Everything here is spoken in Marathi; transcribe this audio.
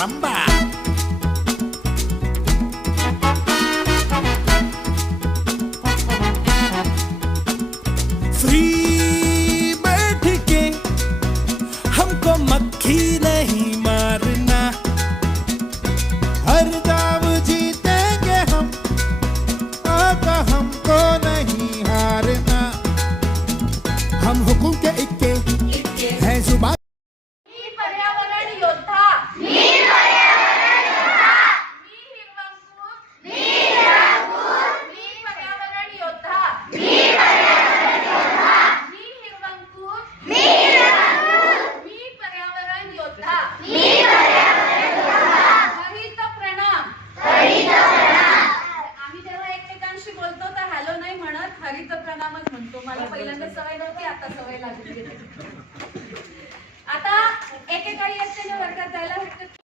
caramba. फ्री बैठ के हमको मक्खी नहीं मारना, हर दाव जीतेंगे हम, आका हमको नहीं हारना। हम हुकुम के इक्के हैं जुबान। मी पर्यावरण योद्धा, मी हिरवंकुर, मी पर्यावरण योद्धा, मी हिरवंकुर, मी पर्यावरण योद्धा, हरित प्रणाम. आम्ही जेव्हा एकमेकांशी बोलतो तर हॅलो नाही म्हणत, हरित प्रणामच म्हणतो. मला पहिल्यांदा सवय नव्हती, आता सवय लागली. आता एकेकाळी असताना वर्गात जायला भेटत